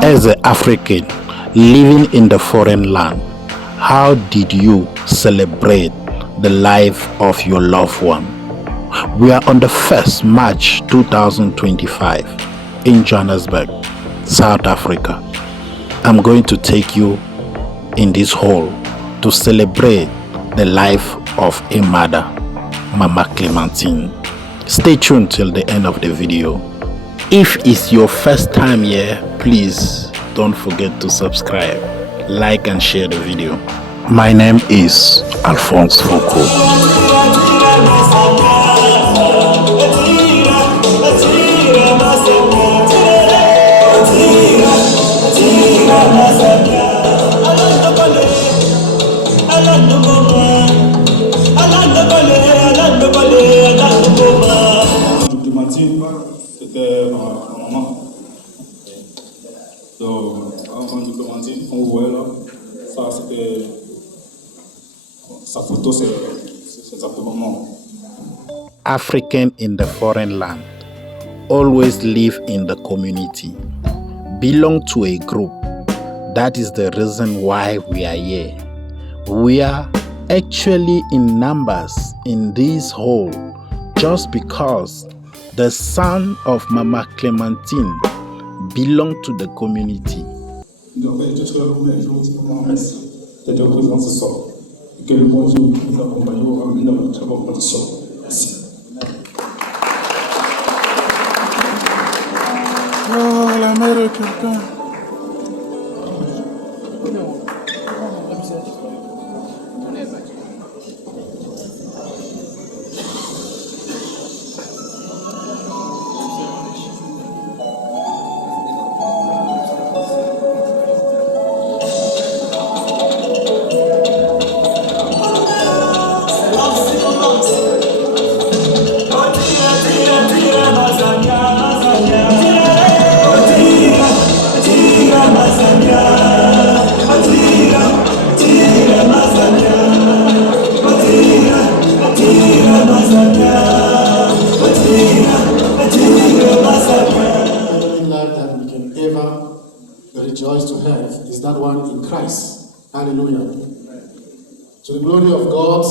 As an African living in the foreign land, how did you celebrate the life of your loved one? We are on the 1st March 2025 in Johannesburg, South Africa. I'm going to take you in this hall to celebrate the life of a mother, Mama Clementine. Stay tuned till the end of the video. If it's your first time here, please don't forget to subscribe, like and share the video. My name is Alphonse Fokou. C'était ma maman. Donc, avant de commencer, on voit là, ça c'était sa photo, c'est sa maman. African in the foreign land always live in the community, belong to a group. That is the reason why we are here. We are actually in numbers in this hall just because the son of Mama Clementine belong to the community. Oh, la mère de quelqu'un. Rejoice to have is that one in Christ. Hallelujah. To the glory of God,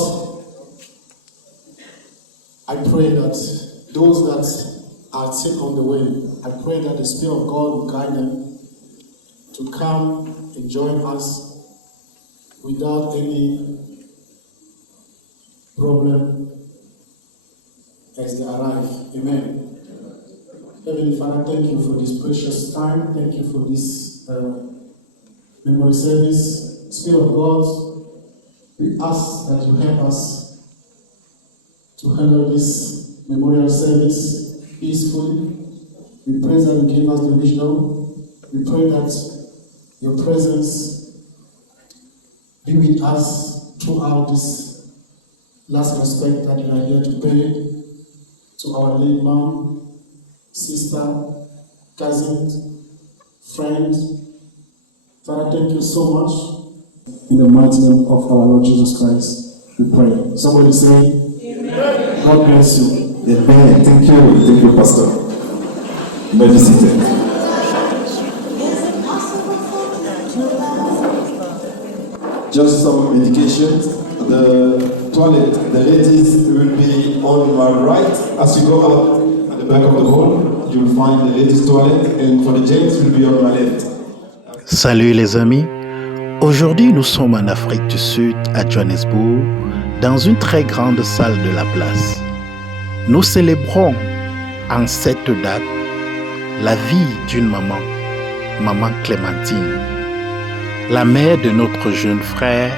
I pray that those that are still on the way, I pray that the Spirit of God will guide them to come and join us without any problem as they arrive. Amen. Heavenly Father, thank you for this precious time. Thank you for this memory service. Spirit of God, we ask that you help us to handle this memorial service peacefully. We pray that you give us the wisdom. We pray that your presence be with us throughout this last respect that you are here to pay to our late mom, sister, cousin, friend. Father, thank you so much. In the mighty name of our Lord Jesus Christ, we pray. Somebody say, Amen. God bless you. Amen. Thank you, Pastor. You may be seated. Just some indications. The toilet, the ladies will be on my right. As you go out at the back of the hall, you'll find the ladies' toilet, and for the gents, will be on my left. Salut les amis, aujourd'hui nous sommes en Afrique du Sud, à Johannesburg, dans une très grande salle de la place. Nous célébrons en cette date la vie d'une maman, Maman Clementine, la mère de notre jeune frère,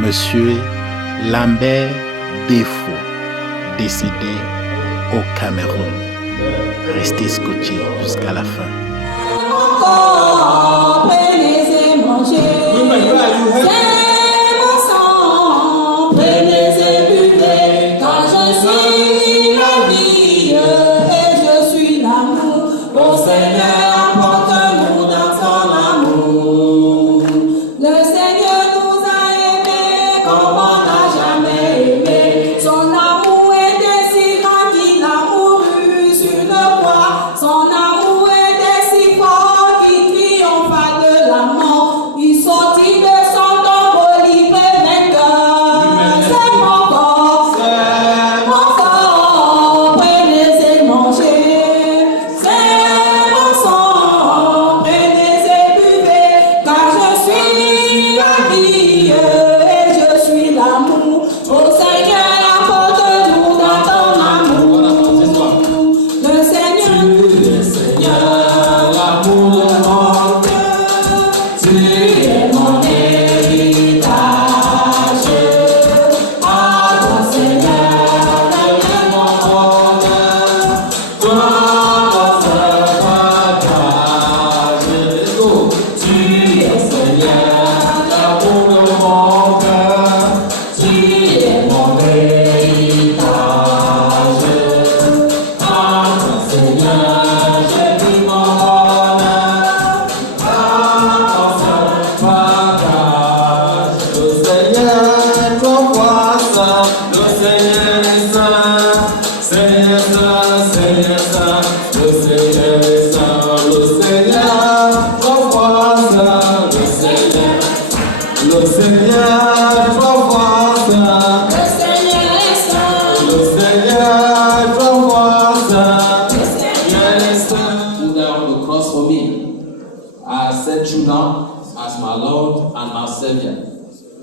Monsieur Lambert Défaut, décédé au Cameroun. Restez scotchés jusqu'à la fin.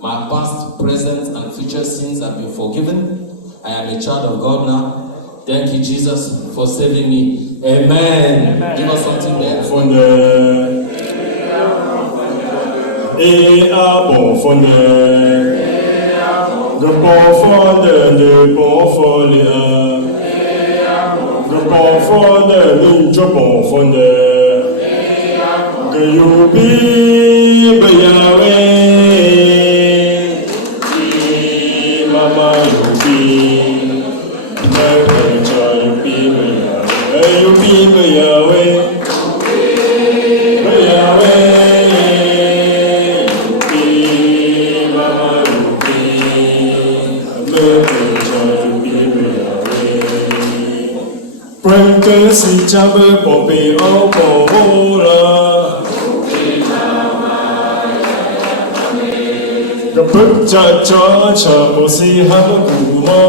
My past, present, and future sins have been forgiven. I am a child of God now. Thank you, Jesus, for saving me. Amen. Amen. Give us something there. From the from the bon for the bon for the bon for the ninja bon for the you be Yahweh. Que si j'avais pompé au Bola, que peut cha pour si Hamagouma,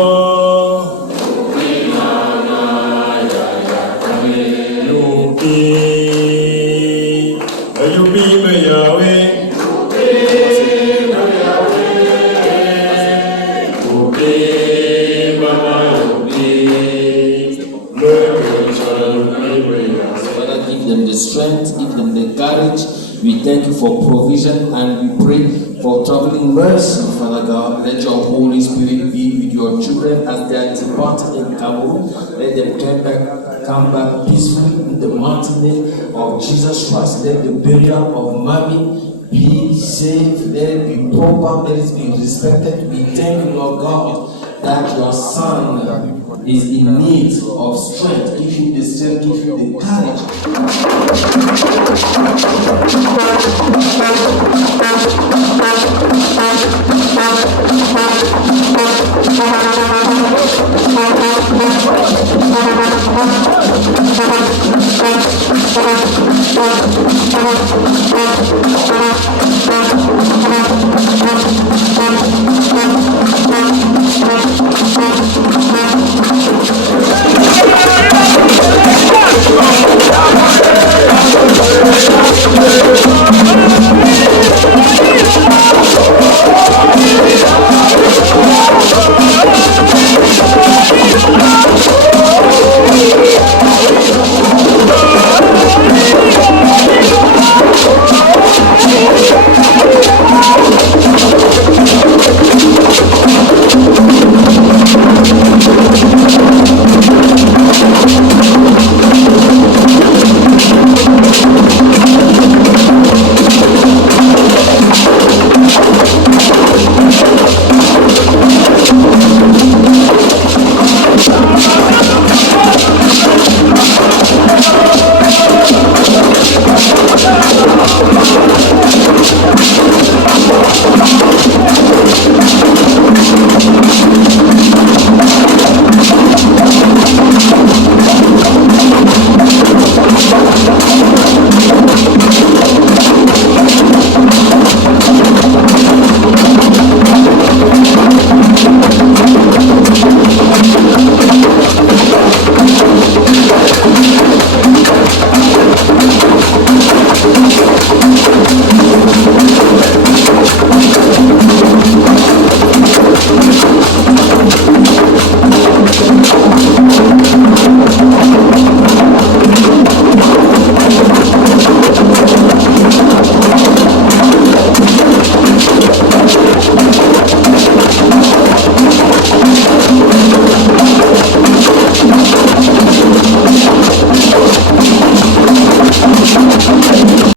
you be my Yahweh. Strength, give them the courage. We thank you for provision and we pray for traveling mercy, Father God. Let your Holy Spirit be with your children as they are departed in Cameroon. Let them come back peacefully in the mighty name of Jesus Christ. Let the burial of Mommy be safe. Let it be proper. Let it be respected. We thank you, Lord God, that your son is in need of strength. Give him the strength, give him the courage.